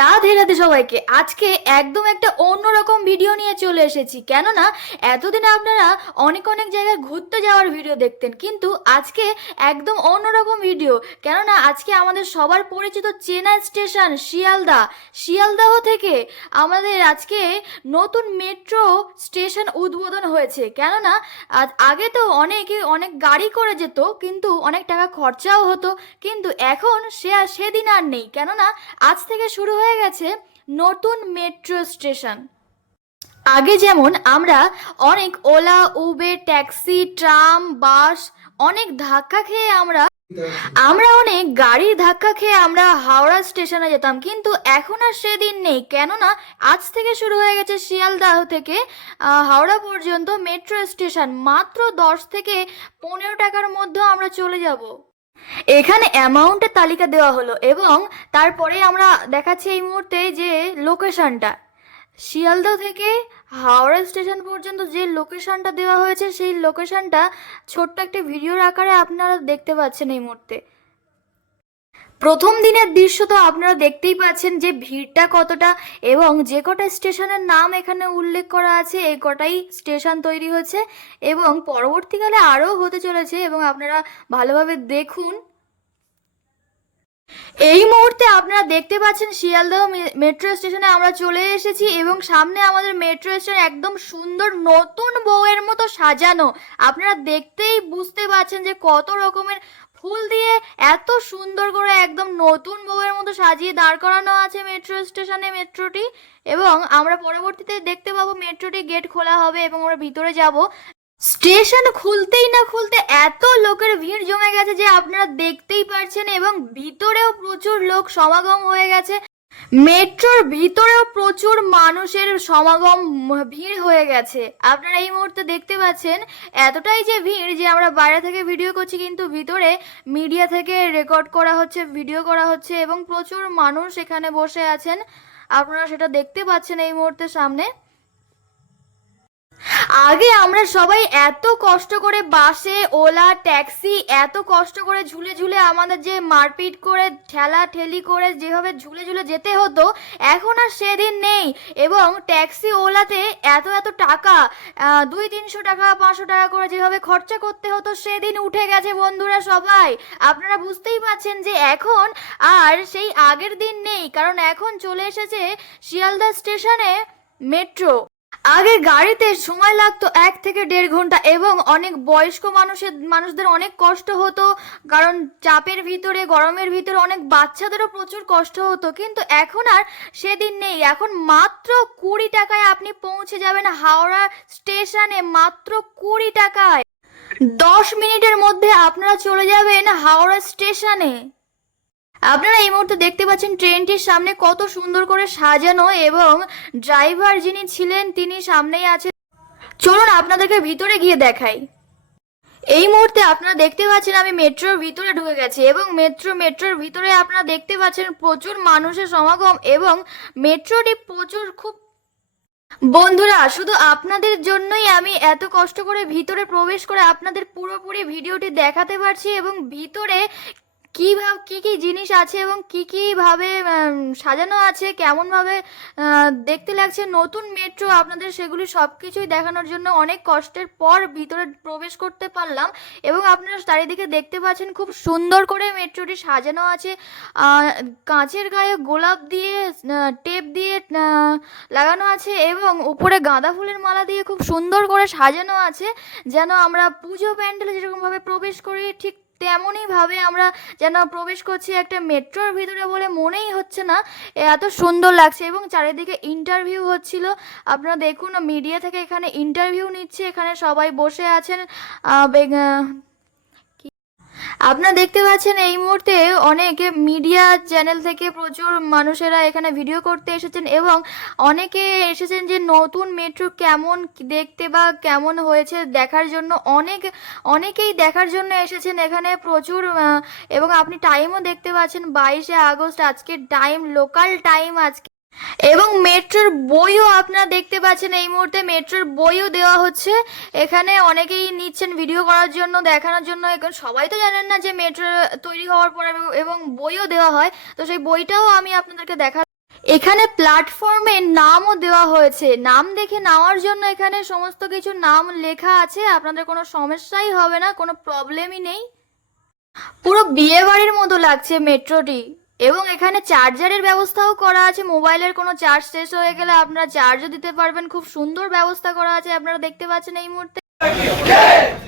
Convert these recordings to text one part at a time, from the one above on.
রাধে রাধে সবাইকে। আজকে একদম একটা অন্যরকম ভিডিও নিয়ে চলে এসেছি, কেননা এতদিন আপনারা অনেক অনেক জায়গায় ঘুরতে যাওয়ার ভিডিও দেখতেন, কিন্তু আজকে একদম অন্যরকম ভিডিও। কেননা আজকে আমাদের সবার পরিচিত চেনা স্টেশন শিয়ালদাহ থেকে আমাদের আজকে নতুন মেট্রো স্টেশন উদ্বোধন হয়েছে। কেননা আগে তো অনেক গাড়ি করে যেত, কিন্তু অনেক টাকা খরচাও হতো, কিন্তু এখন সেদিন আর নেই। কেননা আজ থেকে শুরু হয়ে গেছে নতুন মেট্রো স্টেশন। আগে যেমন আমরা অনেক ওলা, উবের, ট্যাক্সি, ট্রাম, বাস অনেক ধাক্কা খেয়ে আমরা অনেক গাড়ির ধাক্কা খেয়ে আমরা হাওড়া স্টেশনে যেতাম, কিন্তু এখন আর সেদিন নেই। কেননা আজ থেকে শুরু হয়ে গেছে শিয়ালদাহ থেকে হাওড়া পর্যন্ত মেট্রো স্টেশন। মাত্র 10 থেকে 15 টাকার মধ্যে আমরা চলে যাব। এখানে অ্যামাউন্টের তালিকা দেওয়া হলো এবং তারপরে আমরা দেখাচ্ছি এই মুহূর্তে যে লোকেশনটা শিয়ালদা থেকে হাওড়া স্টেশন পর্যন্ত যে লোকেশনটা দেওয়া হয়েছে, সেই লোকেশনটা ছোট্ট একটা ভিডিওর আকারে আপনারা দেখতে পাচ্ছেন এই মুহূর্তে। প্রথম দিনের দৃশ্য তো আপনারা দেখতেই পাচ্ছেন যে ভিড়টা কতটা, এবং যে কটা স্টেশনের নাম এখানে উল্লেখ করা আছে এই কটাই স্টেশন তৈরি হয়েছে এবং পরবর্তীকালে আরও হতে চলেছে, এবং আপনারা ভালোভাবে দেখুন। এই মুহূর্তে আপনারা দেখতে পাচ্ছেন শিয়ালদহ মেট্রো স্টেশনে আমরা চলে এসেছি, এবং সামনে আমাদের মেট্রো স্টেশন একদম সুন্দর নতুন বউয়ের মতো সাজানো। আপনারা দেখতেই বুঝতে পারছেন যে কত রকমের ফুল দিয়ে এত সুন্দর করে একদম নতুন বউয়ের মতো সাজিয়ে দাঁড় করানো আছে মেট্রো স্টেশনে মেট্রোটি। এবং আমরা পরবর্তীতে দেখতে পাবো মেট্রোটি গেট খোলা হবে এবং আমরা ভিতরে যাব। স্টেশন খুলতেই না খুলতে এত লোকের ভিড় জমে গেছে যে আপনারা দেখতেই পারছেন, এবং ভিতরেও প্রচুর লোক সমাগম হয়ে গেছে। মেট্রোর ভিতরেও প্রচুর মানুষের সমাগম, ভিড় হয়ে গেছে। আপনারা এই মুহূর্তে দেখতে পাচ্ছেন এতটাই যে ভিড় যে আমরা বাইরে থেকে ভিডিও করছি, কিন্তু ভিতরে মিডিয়া থেকে রেকর্ড করা হচ্ছে, ভিডিও করা হচ্ছে, এবং প্রচুর মানুষ এখানে বসে আছেন। আপনারা সেটা দেখতে পাচ্ছেন এই মুহূর্তে সামনে। আগে আমরা সবাই এত কষ্ট করে বাসে, ওলা, ট্যাক্সি এত কষ্ট করে ঝুলে ঝুলে আমাদের যে মারপিট করে ঠেলা ঠেলি করে যেভাবে ঝুলে ঝুলে যেতে হতো, এখন আর সেদিন নেই। এবং ট্যাক্সি, ওলাতে এত টাকা 200-300 টাকা 500 টাকা করে যেভাবে খরচা করতে হতো, সেদিন উঠে গেছে বন্ধুরা সবাই। আপনারা বুঝতেই পাচ্ছেন যে এখন আর সেই আগের দিন নেই, কারণ এখন চলে এসেছে শিয়ালদা স্টেশনে মেট্রো। আগে গাড়িতে সময় লাগতো 1 থেকে 1.5 ঘন্টা, এবং অনেক বয়স্ক মানুষদের অনেক কষ্ট হতো, কারণ চাপের ভিতরে, গরমের ভিতরে অনেক বাচ্চাদেরও প্রচুর কষ্ট হতো, কিন্তু এখন আর সেদিন নেই। এখন মাত্র 20 টাকায় আপনি পৌঁছে যাবেন হাওড়া স্টেশনে, মাত্র 20 টাকায়। 10 মিনিটের মধ্যে আপনারা চলে যাবেন হাওড়া স্টেশনে। আপনারা এই মুহূর্তে দেখতে পাচ্ছেন ট্রেনটির সামনে কত সুন্দর করে সাজানো, এবং ড্রাইভার যিনি ছিলেন তিনি সামনেই আছেন। চলুন আপনাদেরকে ভিতরে গিয়ে দেখাই। এই মুহূর্তে আপনারা দেখতে পাচ্ছেন আমি মেট্রোর ভিতরে ঢুকে গেছি, এবং মেট্রোর ভিতরে আপনারা দেখতে পাচ্ছেন প্রচুর মানুষের সমাগম, এবং মেট্রোটি খুব বন্ধুরা, শুধু আপনাদের জন্যই আমি এত কষ্ট করে ভিতরে প্রবেশ করে আপনাদের পুরোপুরি ভিডিওটি দেখাতে পারছি, এবং ভিতরে কি কি জিনিস আছে এবং কি ভাবে সাজানো আছে, কেমন ভাবে দেখতে লাগছে নতুন মেট্রো, আপনাদের সেগুলি সবকিছুই দেখানোর জন্য অনেক কষ্টের পর ভিতরে প্রবেশ করতে পারলাম। এবং আপনারা চারিদিকে দেখতে পাচ্ছেন খুব সুন্দর করে মেট্রোটি সাজানো আছে। কাঁচের গায়ে গোলাপ দিয়ে টেপ দিয়ে লাগানো আছে, এবং উপরে গাঁদা ফুলের মালা দিয়ে খুব সুন্দর করে সাজানো আছে, যেন আমরা পুজো প্যান্ডেলে যেরকমভাবে প্রবেশ করি ঠিক তেমনই ভাবে আমরা যেন প্রবেশ করছি একটা মেট্রোর ভিতরে বলে মনেই হচ্ছে না, এত সুন্দর লাগছে। এবং চারিদিকে ইন্টারভিউ হচ্ছিল, আপনারা দেখুন মিডিয়া থেকে এখানে ইন্টারভিউ নিচ্ছে, এখানে সবাই বসে আছেন। আপনারা দেখতে পাচ্ছেন এই মুহূর্তে অনেক মিডিয়া চ্যানেল থেকে প্রচুর মানুষেরা এখানে ভিডিও করতে এসেছেন, এবং অনেকে এসেছেন যে নতুন মেট্রো কেমন দেখতে বা কেমন হয়েছে দেখার জন্য। অনেকেই দেখার জন্য এসেছেন এখানে প্রচুর। এবং আপনি টাইমও দেখতে পাচ্ছেন 22শে আগস্ট, আজকের টাইম লোকাল টাইম আজকে এবং মেট্রোর বইও আপনারা দেখতে পাচ্ছেন, এই মুহূর্তে মেট্রোর বইও দেওয়া হচ্ছে। এখানে অনেকেই নিচ্ছেন ভিডিও করার জন্য, দেখানোর জন্য। এখন সবাই তো জানেন না যে মেট্রো তৈরি হওয়ার পর এবং বইও দেওয়া হয়, তো সেই বইটাও আমি আপনাদেরকে দেখা। এখানে প্ল্যাটফর্মে নামও দেওয়া হয়েছে, নাম দেখে নেওয়ার জন্য এখানে সমস্ত কিছু নাম লেখা আছে, আপনাদের কোনো সমস্যাই হবে না, কোনো প্রবলেমই নেই। পুরো বিয়ে বাড়ির মতো লাগছে মেট্রোটি। এবং এখানে চার্জারের ব্যবস্থাও করা আছে, মোবাইলের কোনো চার্জ শেষ হয়ে গেলে আপনারা চার্জও দিতে পারবেন, খুব সুন্দর ব্যবস্থা করা আছে, আপনারা দেখতে পাচ্ছেন এই মুহূর্তে।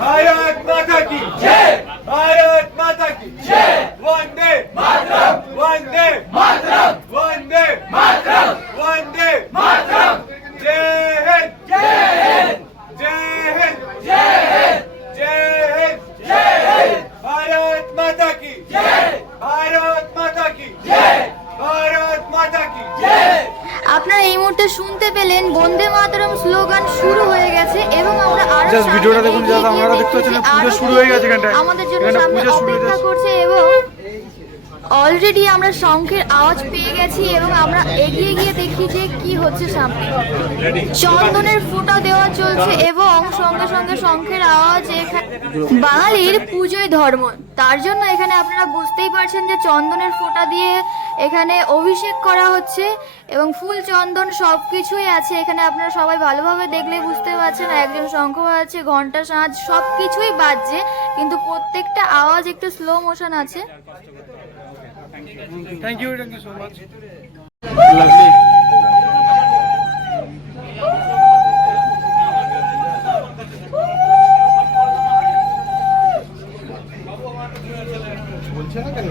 भारत माता की जय, भारत माता की जय, वंदे मातरम, वंदे मातरम, वंदे मातरम, वंदे मातरम, जय हिंद, जय हिंद, जय हिंद, जय हिंद, जय हिंद, जय हिंद, भारत माता की जय, भारत माता की जय, भारत माता की जय। আপনারা এই মুহূর্তে শুনতে পেলেন বন্দে মাতরম স্লোগান শুরু হয়ে গেছে এবং আমরা আরো জাস্ট ভিডিওটা দেখুন, জাস্ট আপনারা দেখতে পাচ্ছেন পুজো শুরু হয়ে গেছে এখানটায়। আমাদের জন্য এখানটা সামনে পুজো শুরু হয়ে অপেক্ষা গেছে। করছে এবং অলরেডি আমরা শঙ্খের আওয়াজ পেয়ে গেছি এবং আমরা এগিয়ে গিয়ে দেখি যে কি হচ্ছে সামনে। চন্দনের ফোঁটা দেওয়া চলছে এবং সঙ্গে সঙ্গে শঙ্খের আওয়াজ। বাঙালির পুজোয় ধর্ম, তার জন্য এখানে আপনারা বুঝতেই পারছেন যে চন্দনের ফোঁটা দিয়ে এখানে অভিষেক করা হচ্ছে এবং ফুল চন্দন সব কিছুই আছে এখানে। আপনারা সবাই ভালোভাবে দেখলে বুঝতে পারছেন, একজন শঙ্খ আছে, ঘন্টা সাজ সব কিছুই বাজছে, কিন্তু প্রত্যেকটা আওয়াজ একটু স্লো মোশন আছে। Thank you so much. Lovely. বলছে না কেন?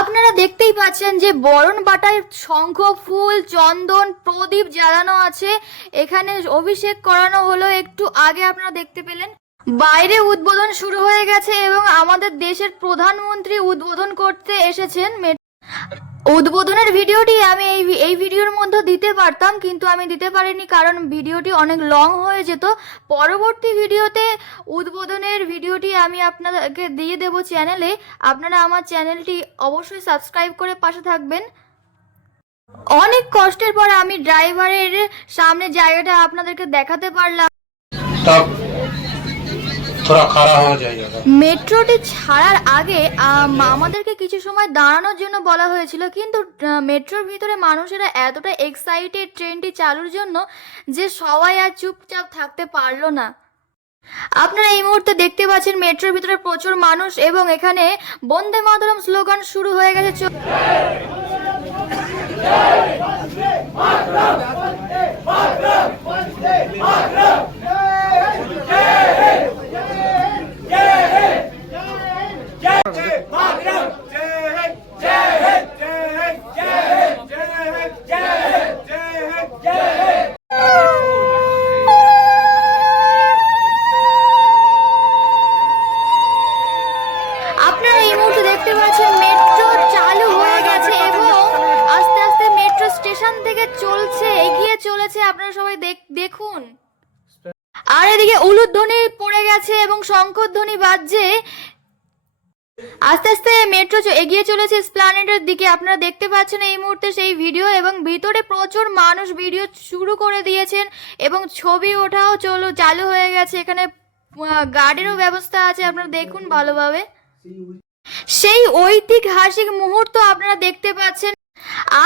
আপনারা দেখতেই পাচ্ছেন যে বরণ বাটায় শঙ্খ, ফুল, চন্দন, প্রদীপ জ্বালানো আছে, এখানে অভিষেক করানো হলো একটু আগে, আপনারা দেখতে পেলেন। বাইরে উদ্বোধন শুরু হয়ে গেছে এবং আমাদের দেশের প্রধানমন্ত্রী উদ্বোধন করতে এসেছেন। উদ্বোধনের ভিডিওটি আমি এই ভিডিওর মধ্যে দিতে পারতাম, কিন্তু আমি দিতে পারিনি কারণ ভিডিওটি অনেক লং হয়ে যেত। পরবর্তী ভিডিওতে উদ্বোধনের ভিডিওটি আমি আপনাদেরকে দিয়ে দেব চ্যানেলে, আপনারা আমার চ্যানেলটি অবশ্যই সাবস্ক্রাইব করে পাশে থাকবেন। অনেক কষ্টের পর আমি ড্রাইভারের সামনে জায়গাটা আপনাদেরকে দেখাতে পারলাম। थोड़ा खड़ा हो जाएगा। মেট্রোটি ছাড়ার আগে আমাদেরকে কিছু সময় দাঁড়ানোর জন্য বলা হয়েছিল, কিন্তু মেট্রোর ভিতরে মানুষেরা এতটা এক্সাইটেড ট্রেনটি চালুর জন্য যে সবাই আর চুপচাপ থাকতে পারলো না। আপনারা এই মুহূর্তে দেখতে পাচ্ছেন মেট্রোর ভিতরে প্রচুর মানুষ এবং এখানে বন্দে মাতরম স্লোগান শুরু হয়ে গেছে। আপনারা এই মুহূর্তে দেখতে পাচ্ছেন মেট্রো চালু হয়ে গেছে এবং আস্তে আস্তে মেট্রো স্টেশন থেকে চলছে, এগিয়ে চলেছে। আপনারা সবাই দেখুন। আর এদিকে উলুধ্বনি পড়ে গেছে এবং শঙ্খধ্বনি বাজছে। আস্তে আস্তে মেট্রো এগিয়ে চলেছে এসপ্ল্যানেডের দিকে। আপনারা দেখতে পাচ্ছেন এই মুহূর্তে সেই ভিডিও এবং ভিতরে প্রচুর মানুষ ভিডিও শুরু করে দিয়েছেন এবং ছবি ওঠাও চালু হয়ে গেছে। এখানে গার্ডেরও ব্যবস্থা আছে, আপনারা দেখুন ভালোভাবে। সেই ঐতিহাসিক মুহূর্ত আপনারা দেখতে পাচ্ছেন।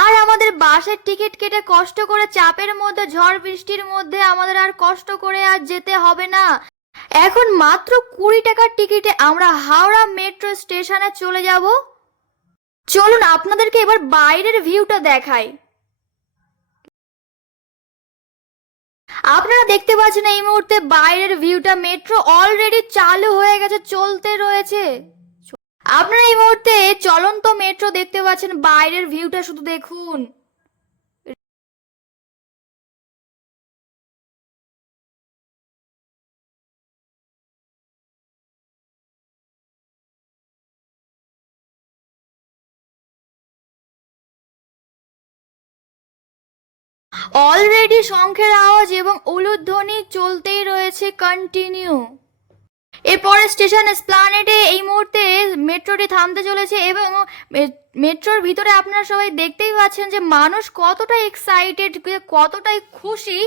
আর আমাদের বাসের টিকিট কেটে কষ্ট করে চাপের মধ্যে, ঝড় বৃষ্টির মধ্যে আমাদের আর কষ্ট করে আর যেতে হবে না। এখন মাত্র 20 টাকার টিকিটে আমরা হাওড়া মেট্রো স্টেশনে চলে যাব। চলুন আপনাদেরকে এবার বাইরের ভিউটা দেখাই। আপনারা দেখতে পাচ্ছেন এই মুহূর্তে বাইরের ভিউটা। মেট্রো অলরেডি চালু হয়ে গেছে, চলতে রয়েছে। আপনারা এই মুহূর্তে চলন্ত মেট্রো দেখতে পাচ্ছেন, বাইরের ভিউটা শুধু দেখুন। অলরেডি শঙ্খের আওয়াজ এবং উলুধ্বনি চলতেই রয়েছে কন্টিনিউ। এরপরে স্টেশন এসপ্লানেডে এই মুহূর্তে মেট্রোটি থামতে চলেছে এবং মেট্রোর ভিতরে আপনারা সবাই দেখতেই পাচ্ছেন যে মানুষ কতটা এক্সাইটেড, কতটাই খুশি।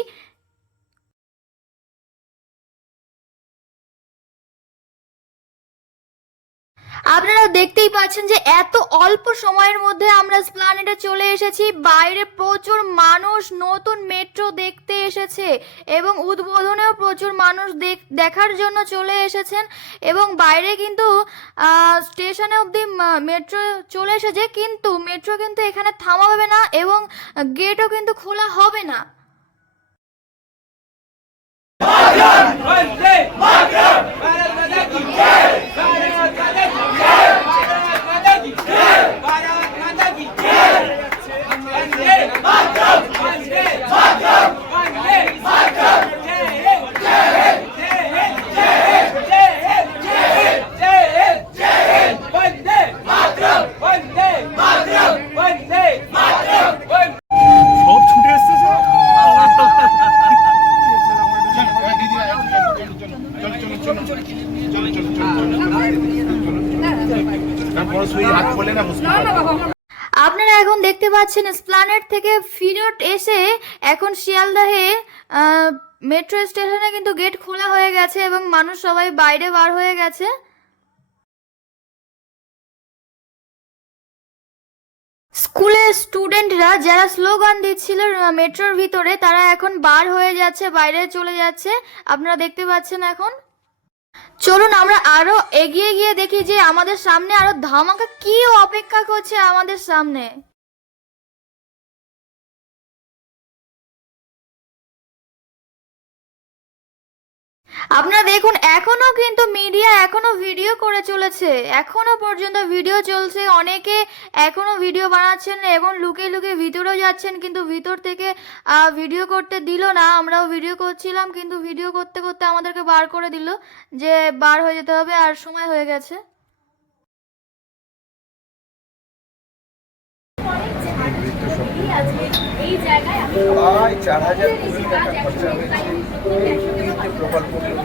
আপনারা দেখতেই পাচ্ছেন যে এত অল্প সময়ের মধ্যে আমরা এসপ্লানেডে চলে এসেছি। বাইরে প্রচুর মানুষ নতুন মেট্রো দেখতে এসেছে এবং উদ্বোধনেও প্রচুর মানুষ দেখার জন্য চলে এসেছেন এবং বাইরে কিন্তু স্টেশনে অবধি মেট্রো চলে এসেছে, কিন্তু মেট্রো কিন্তু এখানে থামাবে না এবং গেটও কিন্তু খোলা হবে না। वंदे मातरम भारत माता की जय भारत माता की जय भारत माता की जय भारत माता की जय वंदे मातरम वंदे मातरम वंदे मातरम जय हे जय हे जय हे जय हे जय हे जय हे जय हे जय हे वंदे मातरम वंदे मातरम वंदे मातरम সব ছুটে এসেছে আপনারা এখন দেখতে পাচ্ছেন এসপ্লানেড থেকে ফিরত এসে এখন শিয়ালদাহে মেট্রো স্টেশনে কিন্তু গেট খোলা হয়ে গেছে এবং মানুষ সবাই বাইরে বার হয়ে গেছে। স্কুলের স্টুডেন্টরা যারা স্লোগান দিচ্ছিল মেট্রোর ভিতরে, তারা এখন বার হয়ে যাচ্ছে, বাইরে চলে যাচ্ছে, আপনারা দেখতে পাচ্ছেন। এখন চলুন আমরা আরো এগিয়ে গিয়ে দেখি যে আমাদের সামনে আরো ধামাকা কি অপেক্ষা করছে আমাদের সামনে। আপনারা দেখুন এখনো কিন্তু মিডিয়া এখনো ভিডিও করে চলেছে, এখনো পর্যন্ত ভিডিও চলছে। অনেকে এখনো ভিডিও বানাচ্ছেন এবং লুকিয়ে লুকিয়ে ভিতরেও যাচ্ছেন, কিন্তু ভিতর থেকে ভিডিও করতে দিল না। আমরাও ভিডিও করছিলাম, কিন্তু ভিডিও করতে করতে আমাদেরকে বার করে দিল যে বার হয়ে যেতে হবে আর সময় হয়ে গেছে। প্রায় 4,000 কোটি টাকা খরচা হয়েছে এই যে প্রকল্পগুলোর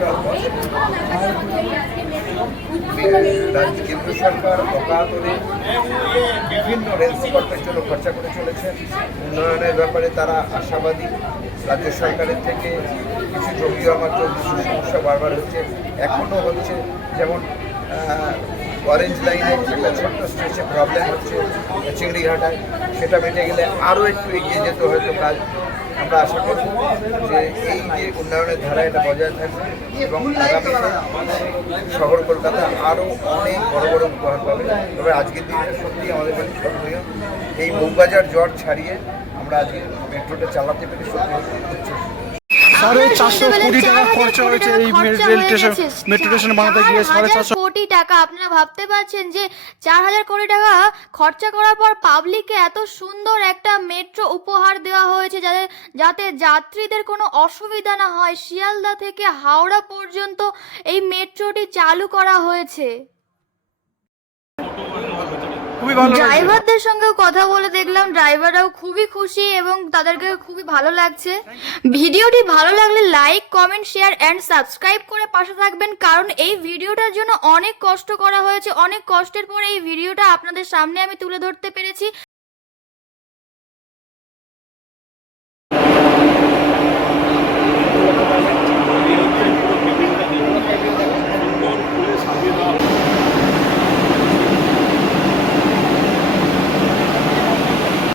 রাজ্য কেন্দ্র সরকার অকাতরে বিভিন্ন রেল প্রকল্পের জন্য খরচা করে চলেছেন। উন্নয়নের ব্যাপারে তারা আশাবাদী। রাজ্য সরকারের থেকে কিছু জমিও মাত্র সমস্যা বারবার হচ্ছে, এখনও হচ্ছে। যেমন অরেঞ্জ লাইনে একটা ছোট্ট স্টেশনে প্রবলেম হচ্ছে চিংড়িঘাটায়, সেটা মিটে গেলে আরও একটু এগিয়ে যেতে হয়তো কাজ। আমরা আশা করব যে এই যে উন্নয়নের ধারা এটা বজায় থাকবে এবং আগামীতে শহর কলকাতা আরও অনেক বড় বড় উপহার পাবে। তবে আজকের দিনটা সত্যি আমাদের কাছে স্মরণীয়। এই বউবাজার জ্বর ছাড়িয়ে আমরা আজকে মেট্রোটা চালাতে পেরে সত্যি 450 কোটি টাকা খরচা হয়েছে এই মেট্রো স্টেশন বানাতে গিয়ে। 450 কোটি টাকা। আপনারা ভাবতে পারছেন যে 4,000 কোটি টাকা খরচা করার পর পাবলিককে এত সুন্দর একটা মেট্রো উপহার দেওয়া হয়েছে যাতে যাত্রীদের কোনো অসুবিধা না হয়। শিয়ালদা থেকে হাওড়া পর্যন্ত এই মেট্রোটি চালু করা হয়েছে। খুবই ভালো লাগছে। ড্রাইভারদের সঙ্গেও কথা বলে দেখলাম, ড্রাইভাররাও খুবই খুশি এবং তাদেরকে খুবই ভালো লাগছে। ভিডিওটি ভালো লাগলে like, comment, share and subscribe করে পাশে থাকবেন, কারণ এই ভিডিওটার জন্য অনেক কষ্ট করা হয়েছে। অনেক কষ্টের পরে এই ভিডিওটা আপনাদের সামনে আমি তুলে ধরতে পেরেছি।